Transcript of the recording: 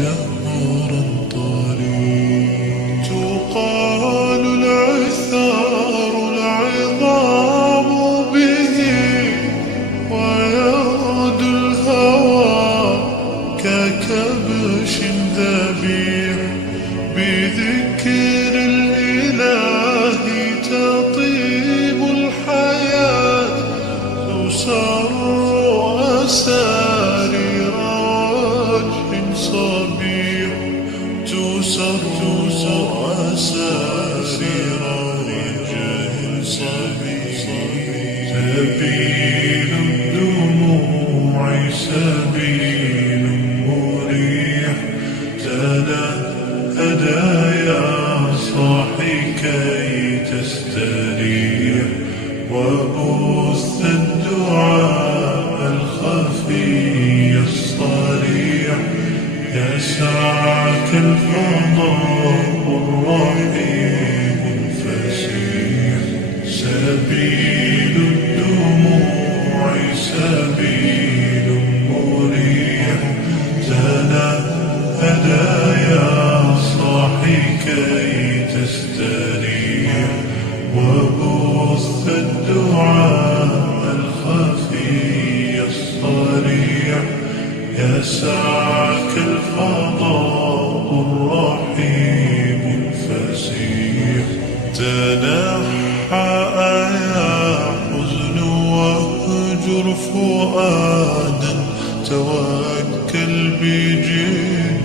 دهرا طريق. تقال العثار العظام به، ويغدو الهوى ككبش ذبيح. بذكر الإله تطيب الحياة، تسر أسارير وجه صبيح. تسر أسارير وجه صبيح. سبيل الدموع سبيل مريح. تنهدى يا صاحي كي تستريح، وبث الدعاء الخفي الصريح. يسعك الفضاء الرحيم الفسيح. سبيل الدموع سبيل مريح. تنهدى يا صاحي كي تستريح، وبث الدعاء الخفي الصريح. يسعك الفضاء الرحيم الفسيح. تنحى يا حزن واهجر فؤادا، توكل بجد